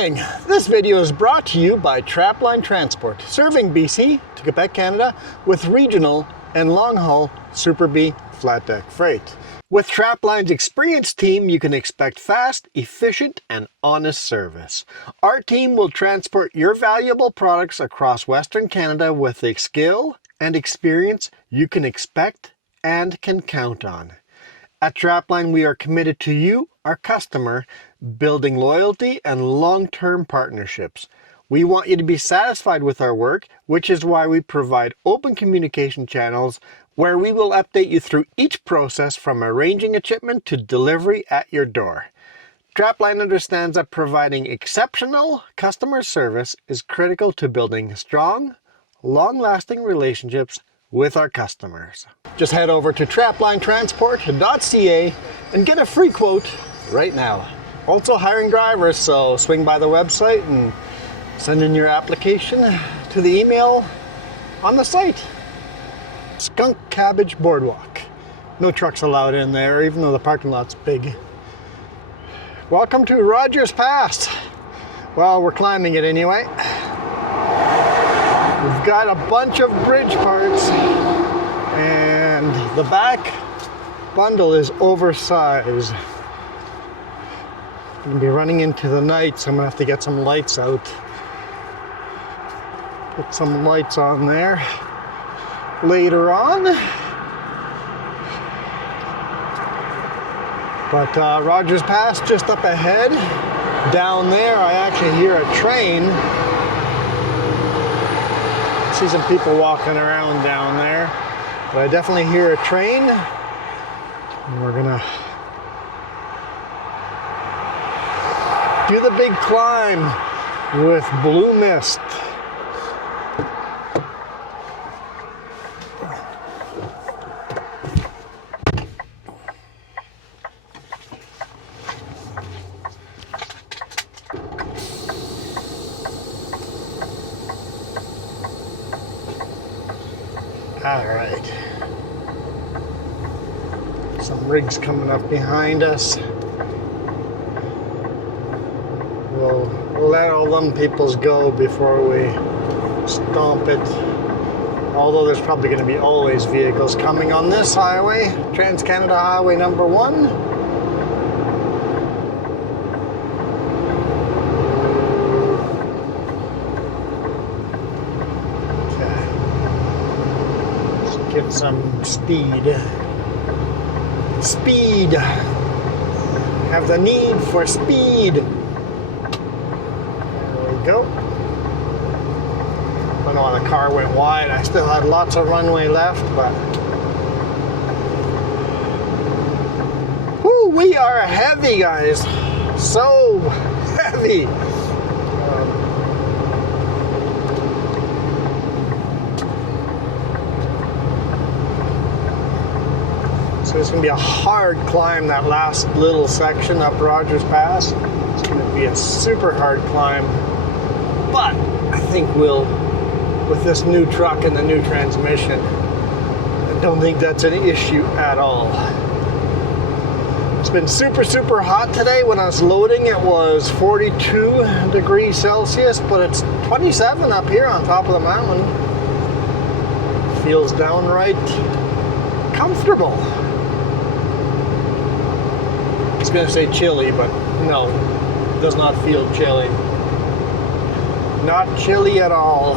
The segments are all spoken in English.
morning! This video is brought to you by Trapline Transport, serving BC to Quebec, Canada with regional and long-haul Super B flat deck freight. With Trapline's experienced team, you can expect fast, efficient, and honest service. Our team will transport your valuable products across Western Canada with the skill and experience you can expect and can count on. At Trapline, we are committed to you, our customer, building loyalty and long-term partnerships. We want you to be satisfied with our work, which is why we provide open communication channels where we will update you through each process from arranging a shipment to delivery at your door. Trapline understands that providing exceptional customer service is critical to building strong, long-lasting relationships with our customers. Just head over to traplinetransport.ca and get a free quote right now. Also hiring drivers, so swing by the website and send in your application to the email on the site. Skunk Cabbage Boardwalk. No trucks allowed in there, even though the parking lot's big. Welcome to Rogers Pass. Well, we're climbing it anyway. We've got a bunch of bridge parts, and the back bundle is oversized. I'm gonna be running into the night, so I'm gonna have to get some lights out. Put some lights on there later on. But Rogers Pass just up ahead. Down there, I actually hear a train. See some people walking around down there, but I definitely hear a train, and we're gonna do the big climb with blue mist. All right, some rigs coming up behind us. We'll let all them peoples go before we stomp it. Although there's probably going to be always vehicles coming on this highway, Trans-Canada Highway number 1. Get some speed. Speed. Have the need for speed. There we go. I don't know why the car went wide. I still had lots of runway left, but whoo, we are heavy, guys. So heavy. So it's going to be a hard climb, that last little section up Rogers Pass. It's going to be a super hard climb. But I think we'll, with this new truck and the new transmission, I don't think that's an issue at all. It's been super, super hot today. When I was loading, it was 42 degrees Celsius, but it's 27 up here on top of the mountain. Feels downright comfortable. I was going to say chilly, but no, it does not feel chilly. Not chilly at all.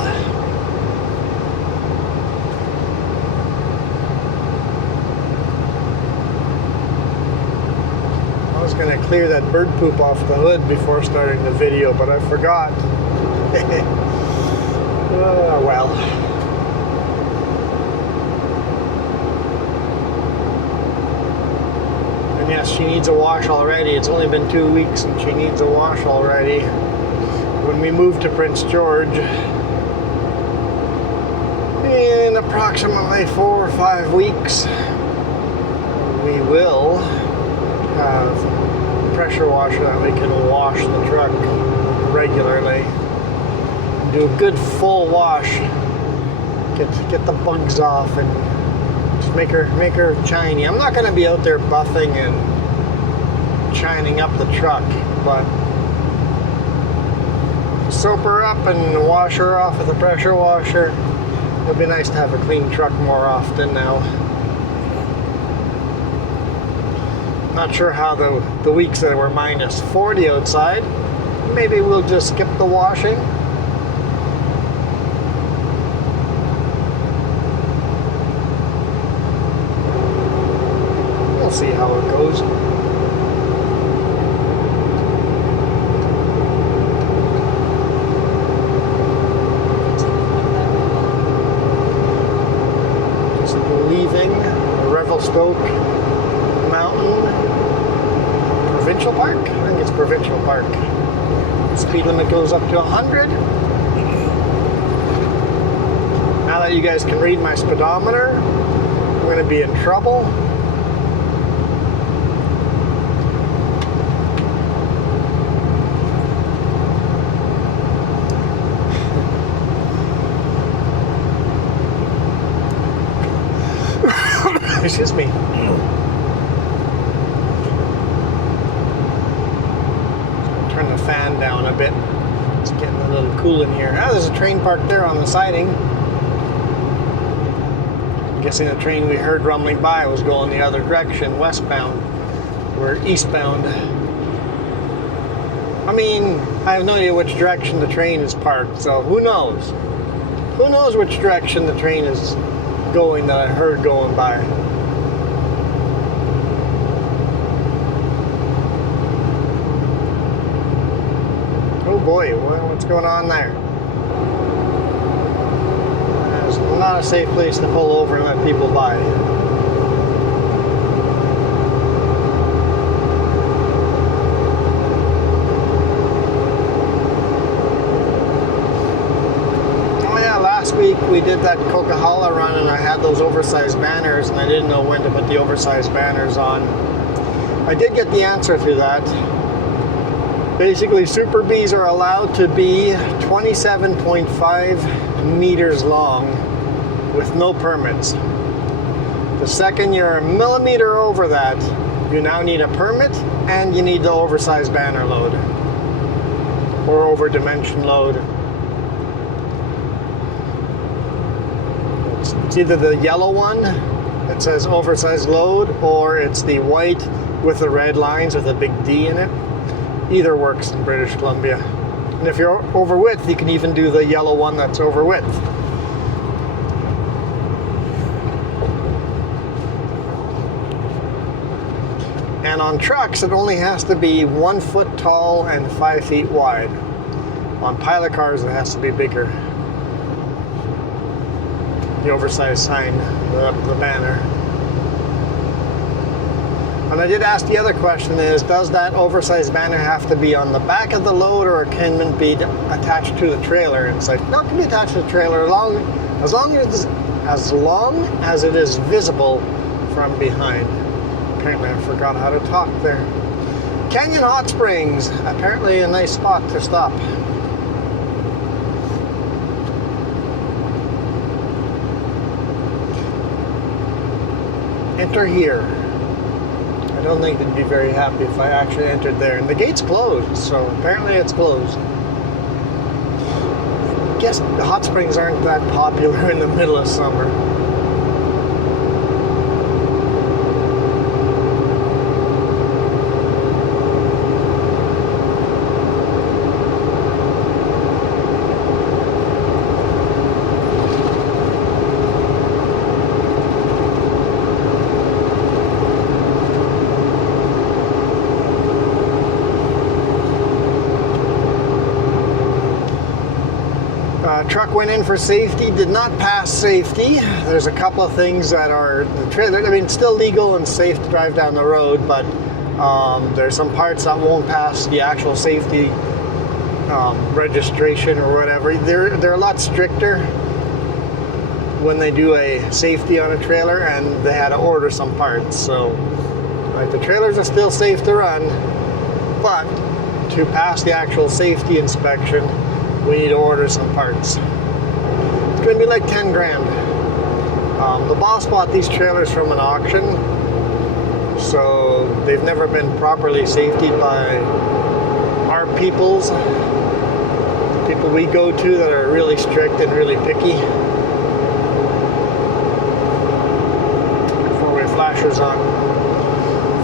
I was going to clear that bird poop off the hood before starting the video, but I forgot. Well. And yes, she needs a wash already. It's only been 2 weeks and she needs a wash already. When we move to Prince George in approximately 4 or 5 weeks, we will have a pressure washer that we can wash the truck regularly. Do a good full wash. Get the bugs off and just make her shiny. I'm not going to be out there buffing and shining up the truck, but soap her up and wash her off with a pressure washer. It'd be nice to have a clean truck more often now. Not sure how the weeks that were minus 40 outside. Maybe we'll just skip the washing. We'll see how it goes. Just leaving Revelstoke Mountain Provincial Park? I think it's Provincial Park. The speed limit goes up to 100. Now that you guys can read my speedometer, I'm going to be in trouble. Excuse me. Turn the fan down a bit. It's getting a little cool in here. Ah, there's a train parked there on the siding. I'm guessing the train we heard rumbling by was going the other direction, westbound. We're eastbound. I mean, I have no idea which direction the train is parked, so who knows? Who knows which direction the train is going that I heard going by? Oh boy, what's going on there? It's not a safe place to pull over and let people by. Oh yeah, last week we did that Coca-Cola run and I had those oversized banners and I didn't know when to put the oversized banners on. I did get the answer to that. Basically, Super Bs are allowed to be 27.5 meters long with no permits. The second you're a millimeter over that, you now need a permit and you need the oversized banner load or over dimension load. It's either the yellow one that says oversized load or it's the white with the red lines with a big D in it. Either works in British Columbia. And if you're over width, you can even do the yellow one that's over width. And on trucks, it only has to be 1 foot tall and 5 feet wide. On pilot cars, it has to be bigger. The oversized sign, the banner. And I did ask the other question is, does that oversized banner have to be on the back of the load or can it be attached to the trailer? And it's like, no, it can be attached to the trailer as long as it is visible from behind. Apparently I forgot how to talk there. Canyon Hot Springs, apparently a nice spot to stop. Enter here. I don't think they'd be very happy if I actually entered there. And the gate's closed, so apparently it's closed. I guess hot springs aren't that popular in the middle of summer. Truck went in for safety, did not pass safety. There's a couple of things that are the trailer. I mean, it's still legal and safe to drive down the road, but there's some parts that won't pass the actual safety registration or whatever. They're a lot stricter when they do a safety on a trailer, and they had to order some parts. So, like, the trailers are still safe to run, but to pass the actual safety inspection, we need to order some parts. It's going to be like 10 grand. The boss bought these trailers from an auction, so they've never been properly safetied by our peoples. people we go to that are really strict and really picky. Four-way flashers on.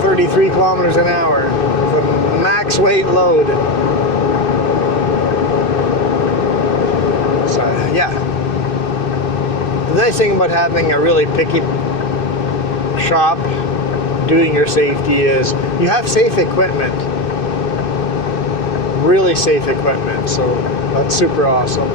33 kilometers an hour with a max weight load. So yeah, the nice thing about having a really picky shop doing your safety is you have safe equipment, really safe equipment, so that's super awesome.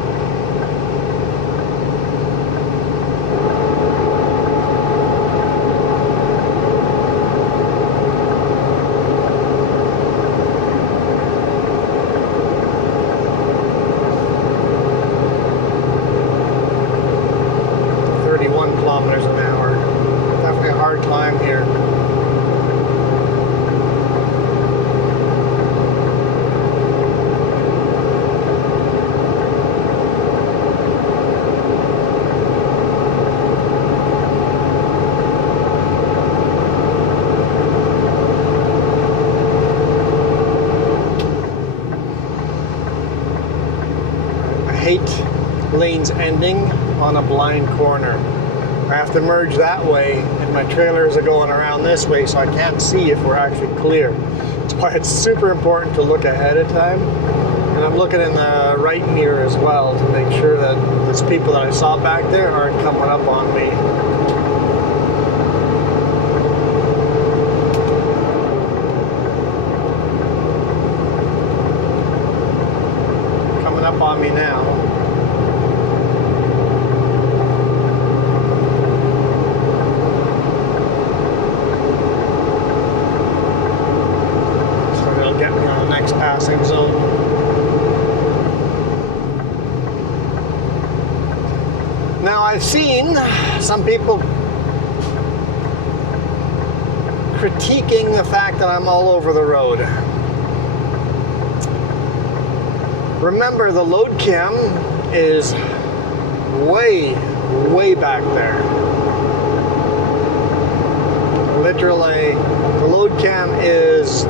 Kilometers an hour. Definitely a hard climb here. I hate lanes ending on a blind corner. I have to merge that way, and my trailers are going around this way, so I can't see if we're actually clear. That's why it's super important to look ahead of time. And I'm looking in the right mirror as well to make sure that those people that I saw back there aren't coming up on me. Coming up on me now. Passing zone. Now I've seen some people critiquing the fact that I'm all over the road. Remember, the load cam is way back there. Literally, the load cam is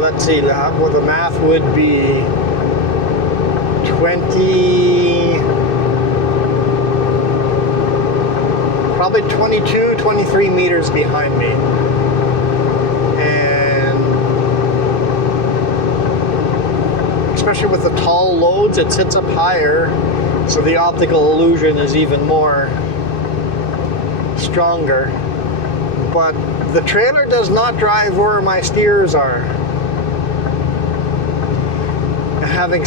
let's see, well, the math would be 20, probably 22, 23 meters behind me. And especially with the tall loads, it sits up higher, so the optical illusion is even more stronger. But the trailer does not drive where my steers are. Having,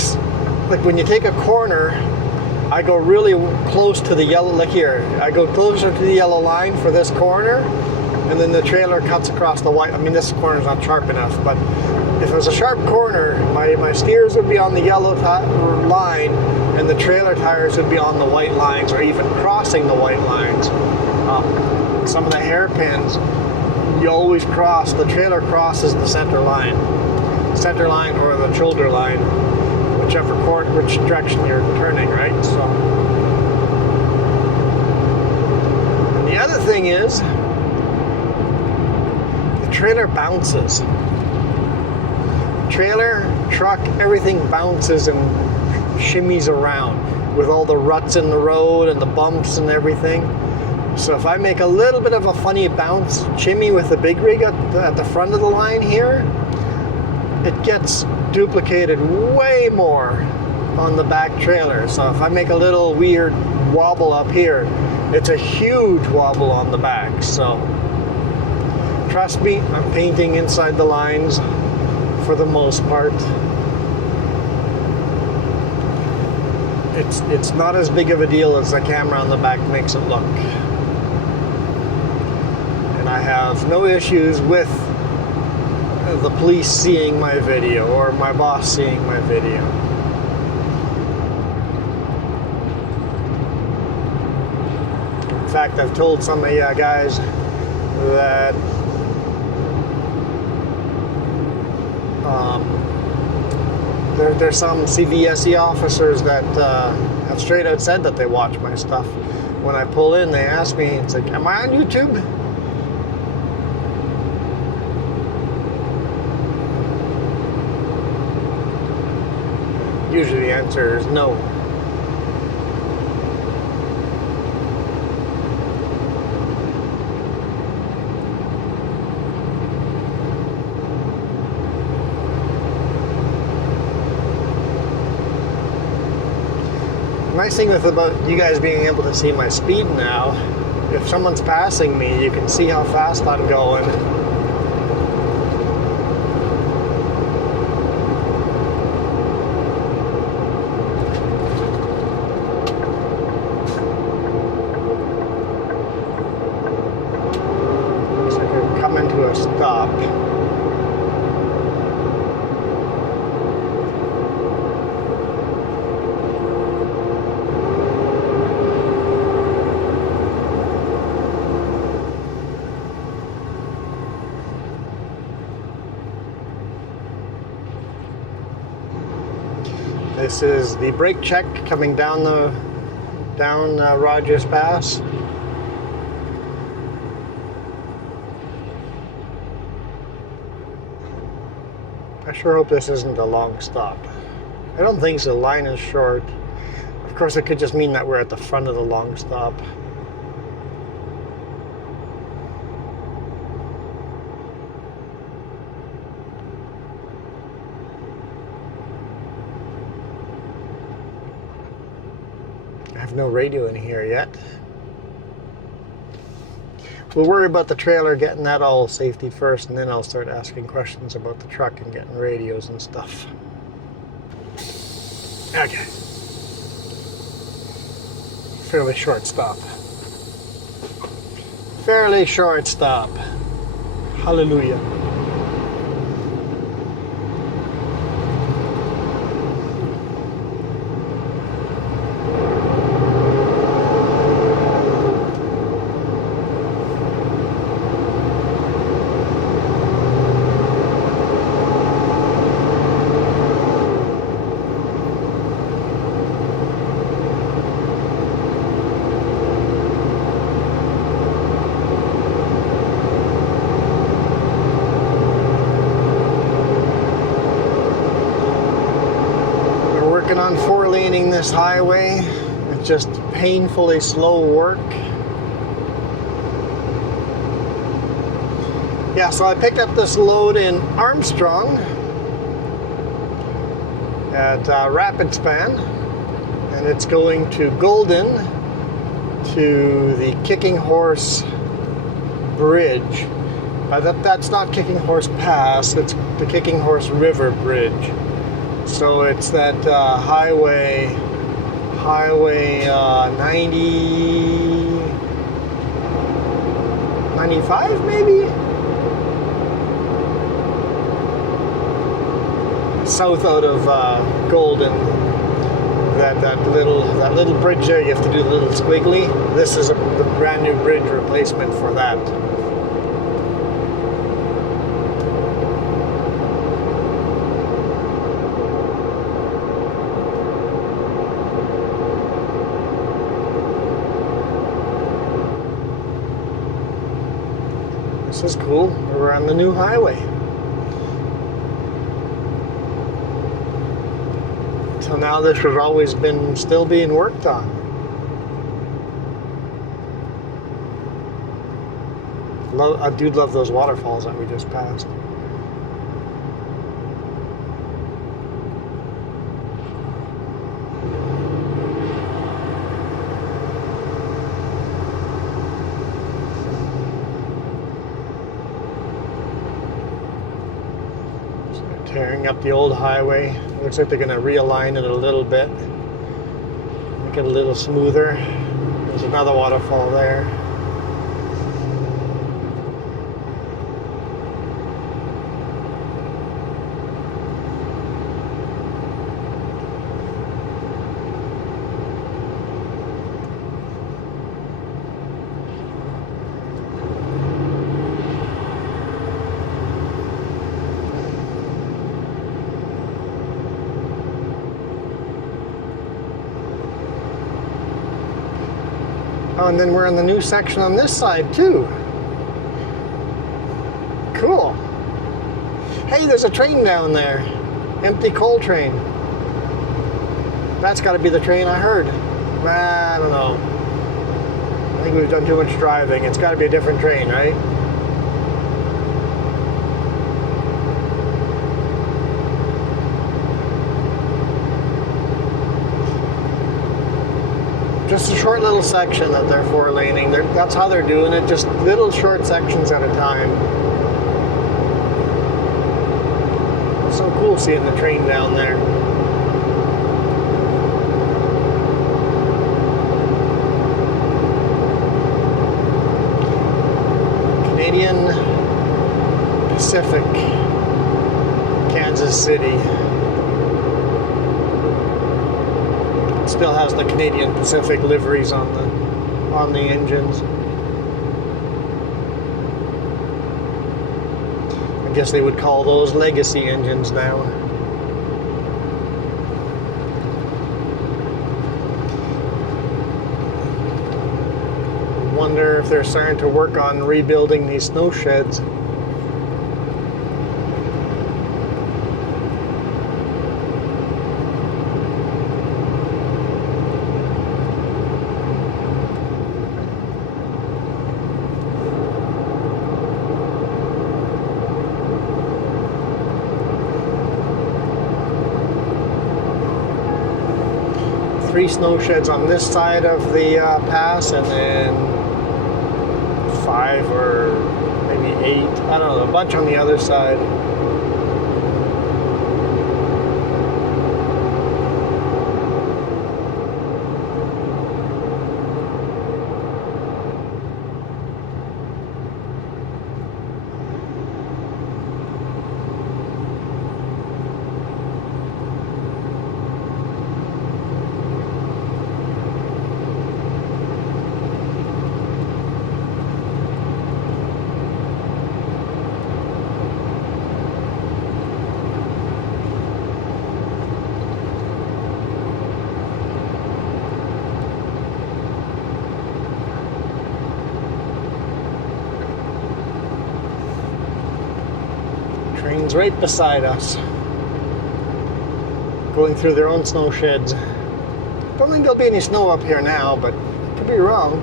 like when you take a corner, I go really close to the yellow, like here, I go closer to the yellow line for this corner, and then the trailer cuts across the white. I mean, this corner's not sharp enough, but if it was a sharp corner, my steers would be on the yellow line, and the trailer tires would be on the white lines, or even crossing the white lines. Some of the hairpins, you always cross, the trailer crosses the center line or the shoulder line, which direction you're turning, right? So, and the other thing is, the trailer bounces. Trailer, truck, everything bounces and shimmies around with all the ruts in the road and the bumps and everything. So if I make a little bit of a funny bounce shimmy with the big rig at the front of the line here, it gets duplicated way more on the back trailer. So if I make a little weird wobble up here, it's a huge wobble on the back. So trust me, I'm painting inside the lines for the most part. It's not as big of a deal as the camera on the back makes it look. And I have no issues with the police seeing my video or my boss seeing my video. In fact, I've told some of you guys that there's some CVSE officers that have straight out said that they watch my stuff. When I pull in, they ask me, it's like, am I on YouTube? usually the answer is no. The nice thing about you guys being able to see my speed now, if someone's passing me, you can see how fast I'm going. Looks like I'm coming to a stop. This is the brake check coming down Rogers Pass. I sure hope this isn't a long stop. I don't think so. The line is short. Of course, it could just mean that we're at the front of the long stop. I have no radio in here yet. We'll worry about the trailer, getting that all safety first, and then I'll start asking questions about the truck and getting radios and stuff. Okay. Fairly short stop. Fairly short stop. Hallelujah. On four laning this highway. It's just painfully slow work. Yeah, so I picked up this load in Armstrong at Rapid Span, and it's going to Golden to the Kicking Horse Bridge. That's not Kicking Horse Pass, it's the Kicking Horse River Bridge. So it's that highway 95 maybe? South out of Golden. That little bridge there, you have to do the little squiggly. This is the brand new bridge replacement for that. This is cool. We're on the new highway. Till now, this has always been still being worked on. I do love those waterfalls that we just passed. Tearing up the old highway. Looks like they're going to realign it a little bit, make it a little smoother. There's another waterfall there. Oh, and then we're on the new section on this side too. Cool. Hey, there's a train down there. Empty coal train. That's got to be the train I heard. I don't know. I think we've done too much driving. It's got to be a different train, right? Just a short little section that they're four laning. That's how they're doing it, just little short sections at a time. It's so cool seeing the train down there. Canadian Pacific, Kansas City. Still has the Canadian Pacific liveries on the engines. I guess they would call those legacy engines now. Wonder if they're starting to work on rebuilding these snow sheds. 3 snow sheds on this side of the pass, and then 5 or maybe 8, I don't know, a bunch on the other side. Train's right beside us, going through their own snow sheds. Don't think there'll be any snow up here now, but I could be wrong.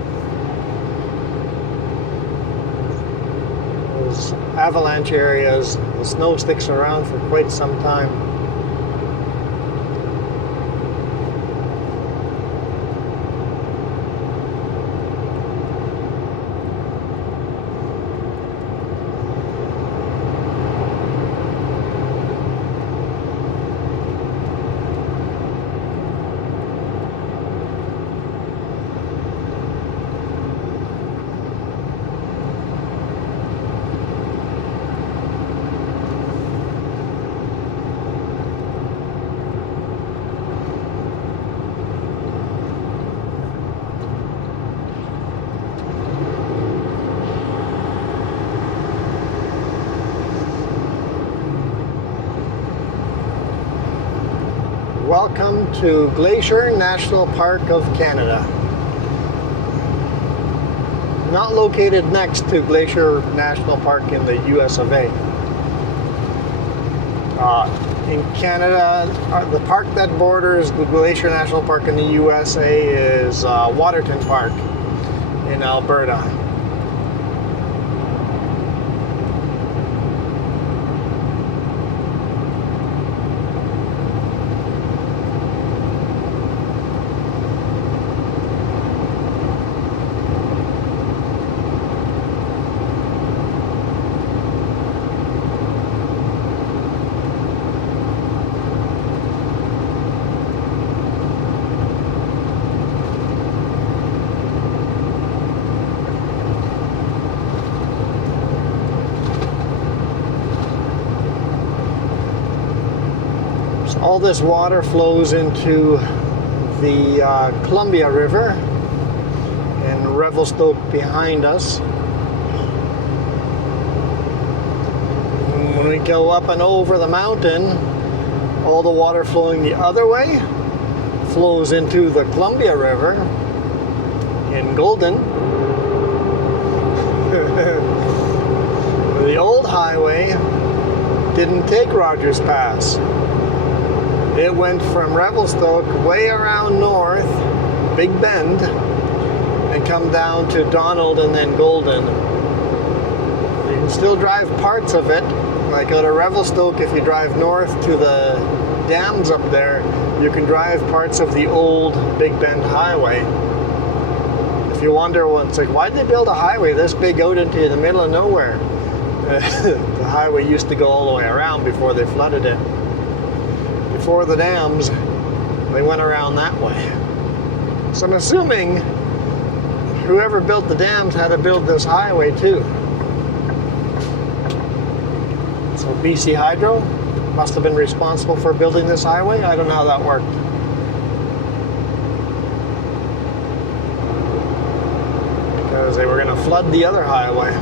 Those avalanche areas, the snow sticks around for quite some time. Welcome to Glacier National Park of Canada. Not located next to Glacier National Park in the US of A. In Canada, the park that borders the Glacier National Park in the USA is Waterton Park in Alberta. All this water flows into the Columbia River and Revelstoke behind us. When we go up and over the mountain, all the water flowing the other way flows into the Columbia River in Golden. The old highway didn't take Rogers Pass. It went from Revelstoke way around north, Big Bend, and come down to Donald and then Golden. You can still drive parts of it, like out of Revelstoke. If you drive north to the dams up there, you can drive parts of the old Big Bend highway. If you wonder, well, it's like, why'd they build a highway this big out into the middle of nowhere? The highway used to go all the way around before they flooded it. Before the dams, they went around that way. So I'm assuming whoever built the dams had to build this highway too. So BC Hydro must have been responsible for building this highway. I don't know how that worked. Because they were going to flood the other highway.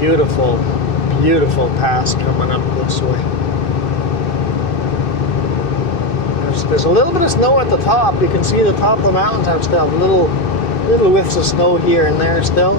Beautiful, beautiful pass coming up this way. There's a little bit of snow at the top. You can see the top of the mountains have still little whiffs of snow here and there still.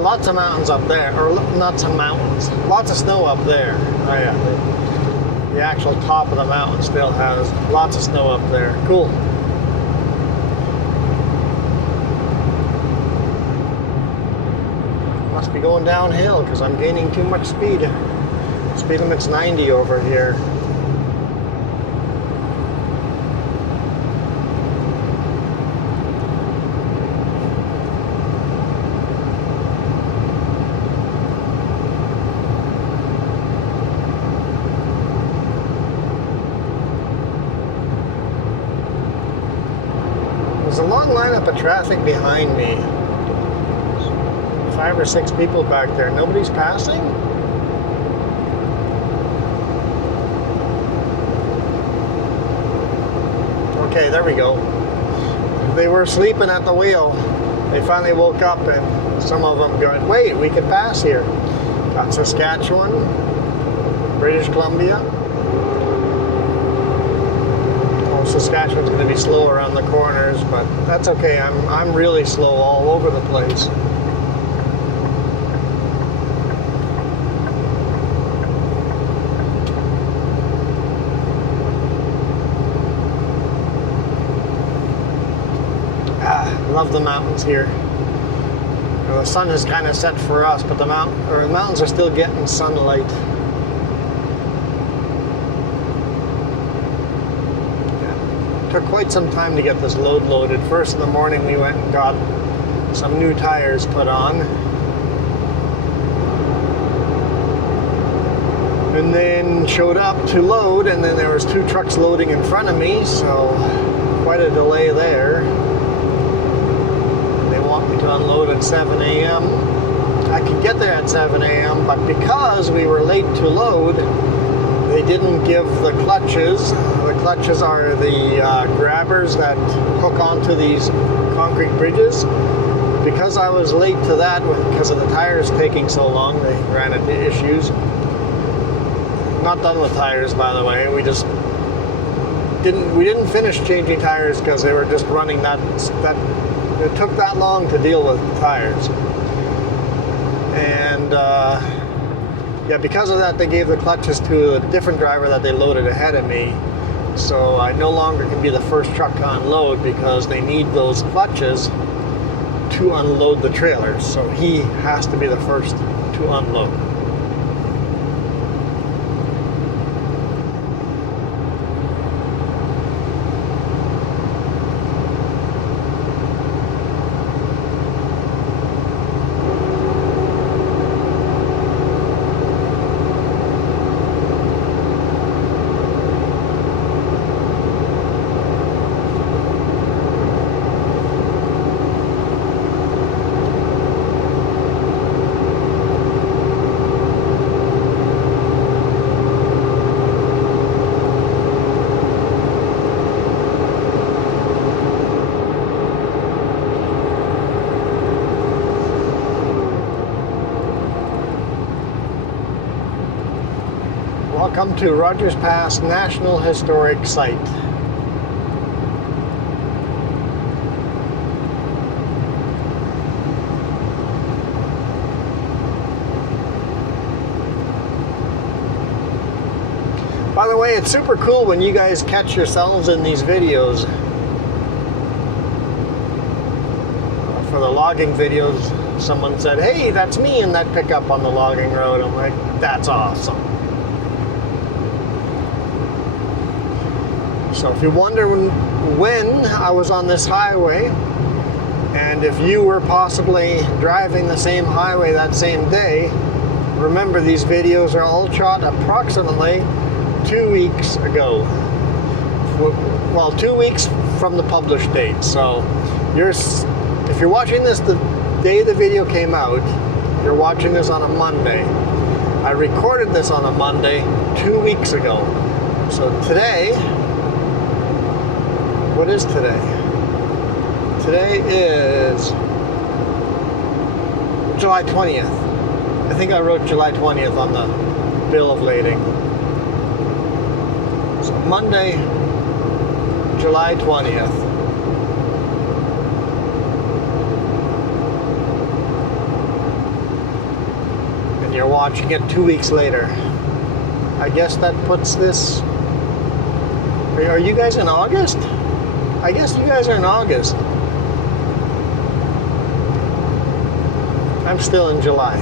Lots of mountains up there, or not some mountains, lots of snow up there. Oh yeah, the actual top of the mountain still has lots of snow up there. Cool. Must be going downhill because I'm gaining too much speed. Speed limit's 90 over here. There's a long lineup of traffic behind me. 5 or 6 people back there. Nobody's passing? Okay, there we go. They were sleeping at the wheel. They finally woke up and some of them going, wait, we can pass here. Got Saskatchewan, British Columbia. Saskatchewan's going to be slow around the corners, but that's okay. I'm really slow all over the place. Love the mountains here. Well, the sun is kind of set for us, but the mountains are still getting sunlight. Took quite some time to get this load loaded. First in the morning we went and got some new tires put on. And then showed up to load, and then there was 2 trucks loading in front of me, so quite a delay there. They want me to unload at 7 a.m. I could get there at 7 a.m., but because we were late to load, they didn't give the clutches. The clutches are the grabbers that hook onto these concrete bridges. Because I was late to that, because of the tires taking so long, they ran into issues. Not done with tires, by the way. We just we didn't finish changing tires because they were just running that it took that long to deal with the tires. And yeah, because of that, they gave the clutches to a different driver that they loaded ahead of me. So I no longer can be the first truck to unload because they need those clutches to unload the trailers. So he has to be the first to unload. Welcome to Rogers Pass National Historic Site. By the way, it's super cool when you guys catch yourselves in these videos. For the logging videos, someone said, "Hey, that's me in that pickup on the logging road." I'm like, that's awesome. So if you wonder when I was on this highway, and if you were possibly driving the same highway that same day, remember these videos are all shot approximately 2 weeks ago. Well, 2 weeks from the published date. So if you're watching this the day the video came out, you're watching this on a Monday. I recorded this on a Monday 2 weeks ago. So today, what is today? Today is July 20th. I think I wrote July 20th on the bill of lading. So Monday, July 20th. And you're watching it 2 weeks later. I guess that puts this... Are you guys in August? I guess you guys are in August. I'm still in July.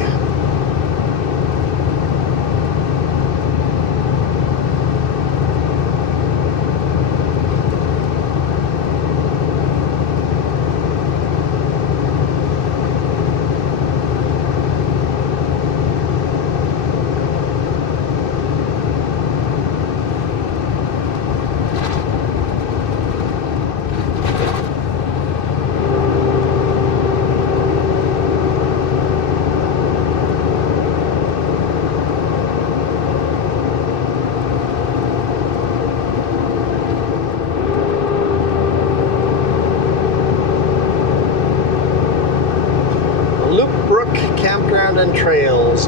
Campground and Trails.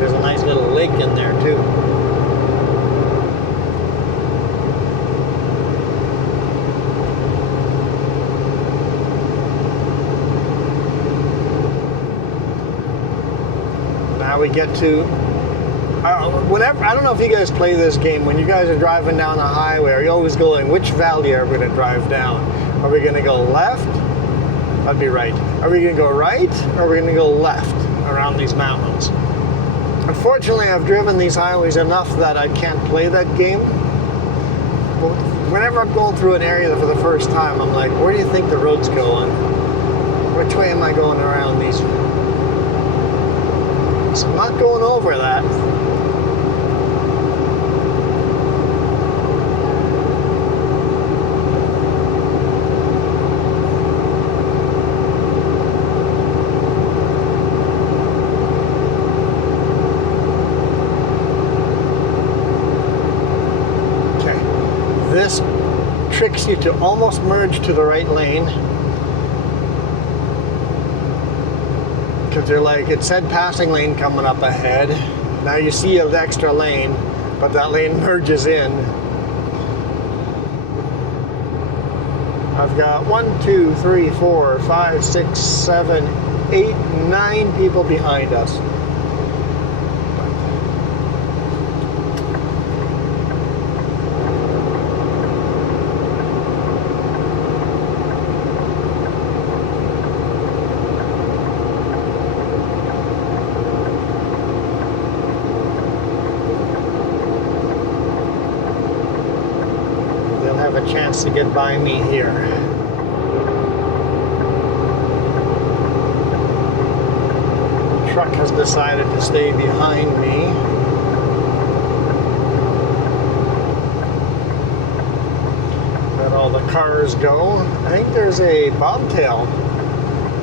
There's a nice little lake in there too. Now we get to whenever, I don't know if you guys play this game, when you guys are driving down a highway, are you always going, which valley are we going to drive down? Are we going to go left? That'd be right. Are we going to go right? Or are we going to go left around these mountains? Unfortunately, I've driven these highways enough that I can't play that game. But whenever I'm going through an area for the first time, I'm like, where do you think the road's going? Which way am I going around these? So I'm not going over that. This tricks you to almost merge to the right lane, because they're like, it said passing lane coming up ahead, Now you see an extra lane, but that lane merges in. I've got 1, 2, 3, 4, 5, 6, 7, 8, 9 people behind us. Chance to get by me here. The truck has decided to stay behind me. Let all the cars go. I think there's a bobtail.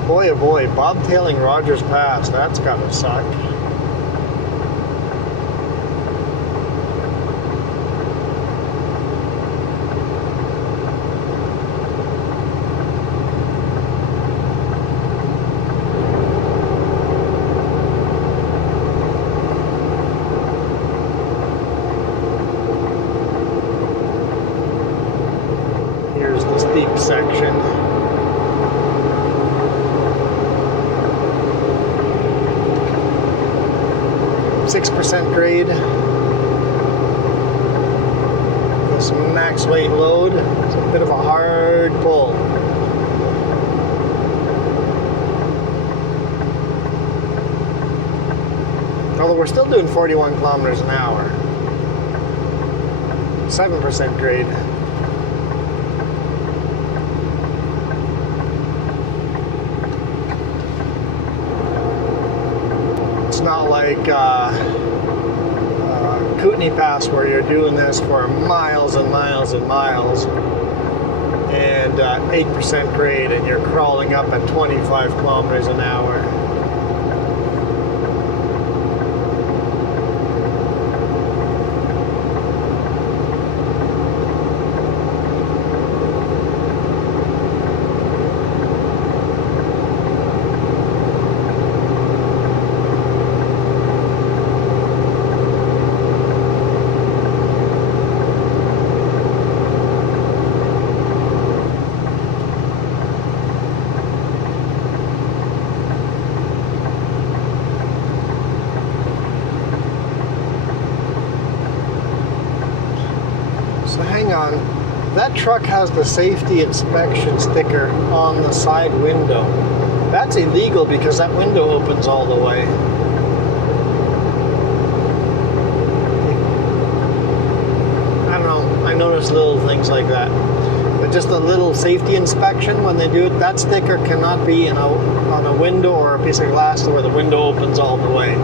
Boy oh boy, bobtailing Rogers Pass. That's gotta suck. Section. .6% grade. This max weight load. It's a bit of a hard pull. Although we're still doing 41 kilometers an hour. 7% grade. Not like Kootenai Pass where you're doing this for miles and miles and miles and 8% grade and you're crawling up at 25 kilometers an hour. So hang on, that truck has the safety inspection sticker on the side window. That's illegal because that window opens all the way. I don't know, I notice little things like that. But just a little safety inspection when they do it, that sticker cannot be on a window or a piece of glass where the window opens all the way.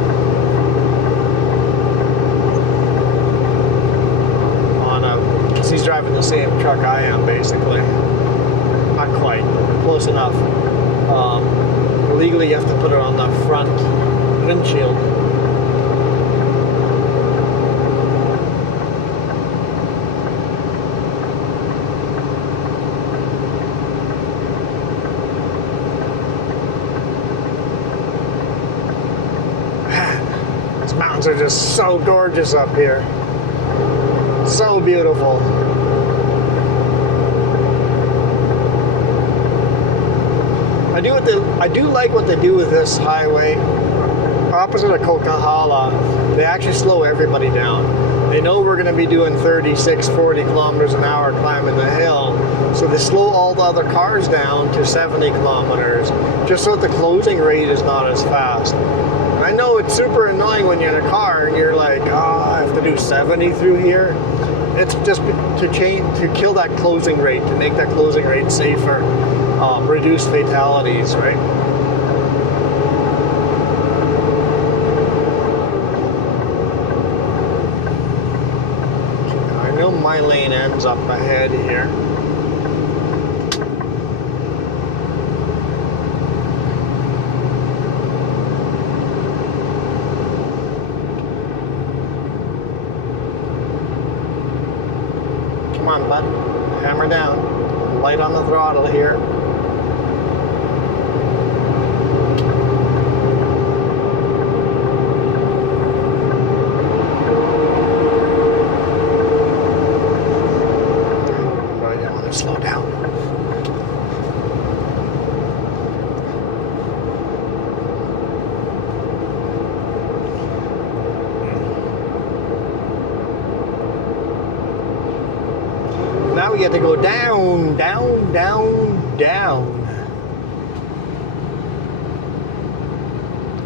He's driving the same truck I am, basically. Not quite, but close enough. Legally, you have to put it on the front windshield. These mountains are just so gorgeous up here. So beautiful. I do like what they do with this highway. Opposite of Coquihalla, they actually slow everybody down. They know we're going to be doing 36, 40 kilometers an hour climbing the hill, so they slow all the other cars down to 70 kilometers, just so that the closing rate is not as fast. And I know it's super annoying when you're in a car and you're like, oh, I have to do 70 through here. It's just to kill that closing rate, to make that closing rate safer, reduce fatalities, right? I know my lane ends up ahead here. Come on, bud. Hammer down. Light on the throttle here. you have to go down, down, down, down.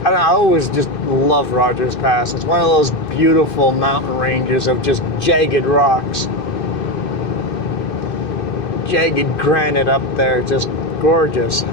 I always just love Rogers Pass. It's one of those beautiful mountain ranges of just jagged rocks. Jagged granite up there, just gorgeous.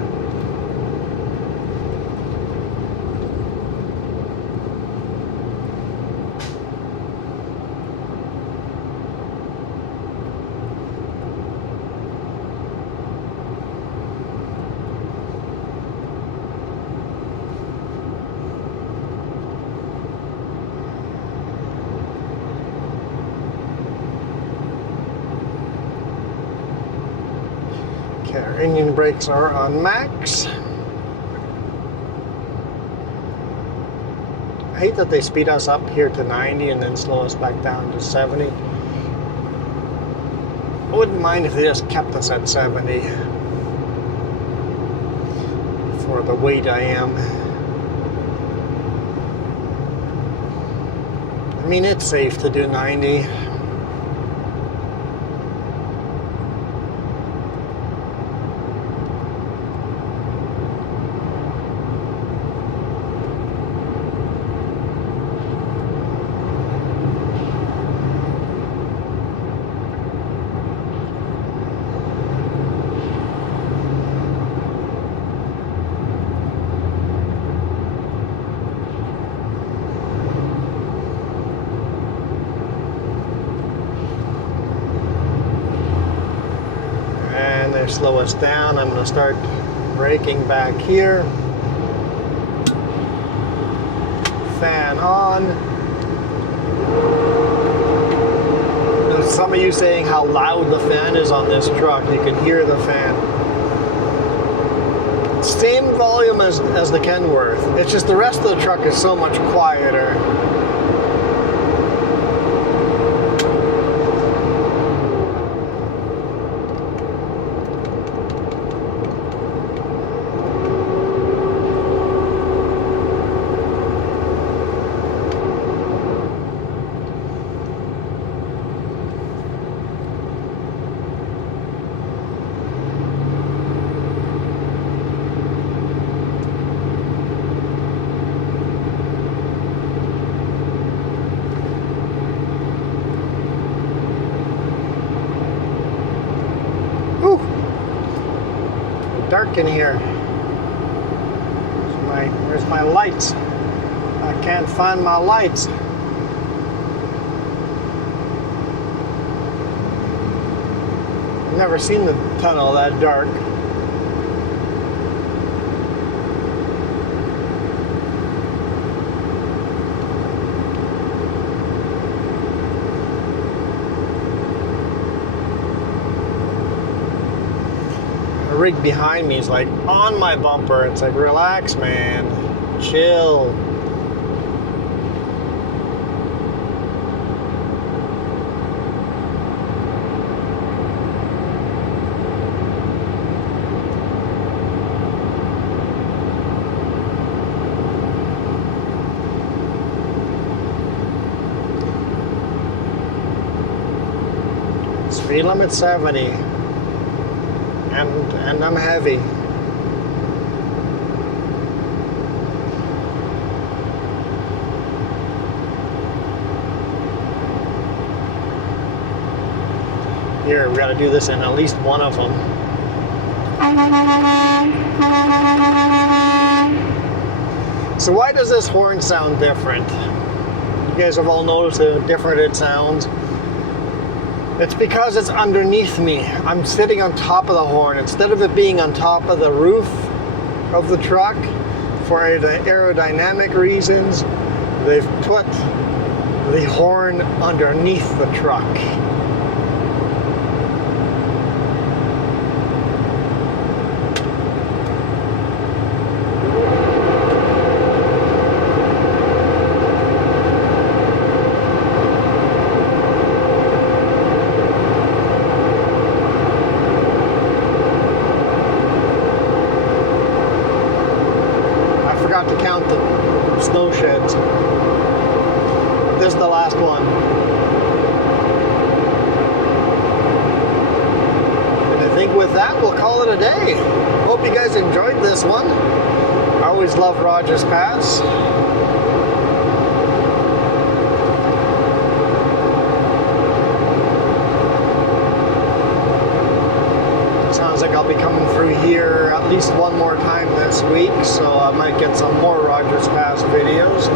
Okay, our engine brakes are on max. I hate that they speed us up here to 90 and then slow us back down to 70. I wouldn't mind if they just kept us at 70 for the weight I am. I mean, it's safe to do 90. Slow us down. I'm going to start braking back here. Fan on. There's some of you saying how loud the fan is on this truck. You can hear the fan. Same volume as the Kenworth. It's just the rest of the truck is so much quieter. Dark in here. Where's my lights? I can't find my lights. I've never seen the tunnel that dark. Rig behind me is like on my bumper. It's like, relax, man, chill. Speed limit 70. And I'm heavy. Here, we got to do this in at least one of them. So why does this horn sound different? You guys have all noticed how different it sounds. It's because it's underneath me. I'm sitting on top of the horn. Instead of it being on top of the roof of the truck, for aerodynamic reasons, they've put the horn underneath the truck. To count the snow sheds. This is the last one. day. Hope you guys enjoyed this one. I always love Rogers Pass. Sounds like I'll be coming through here at least one more time this week, so I might get some more Rogers Pass videos.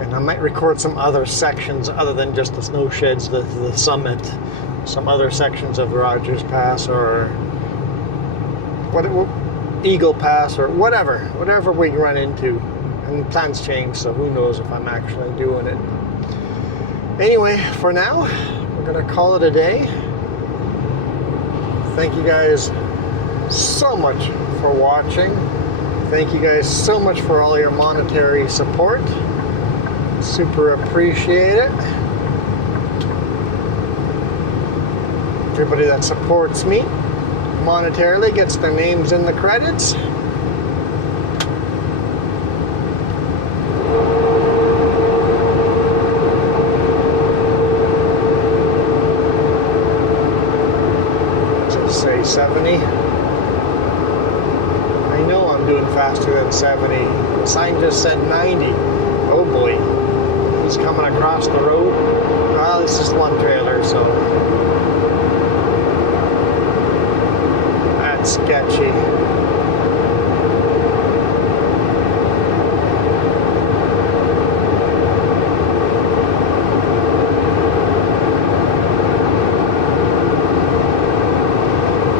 And I might record some other sections other than just the snow sheds, the summit, some other sections of Rogers Pass or what Eagle Pass or whatever we run into. And plans change, so who knows if I'm actually doing it. Anyway, for now, we're gonna call it a day. Thank you guys so much for watching. Thank you guys so much for all your monetary support. Super appreciate it. Everybody that supports me monetarily gets their names in the credits. Just say 70. I know I'm doing faster than 70. The sign just said 90. Oh boy. He's coming across the road. Well, this is one trailer, so that's sketchy.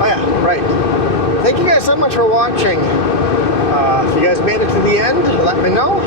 Oh yeah, right. Thank you guys so much for watching. If you guys made it to the end, let me know.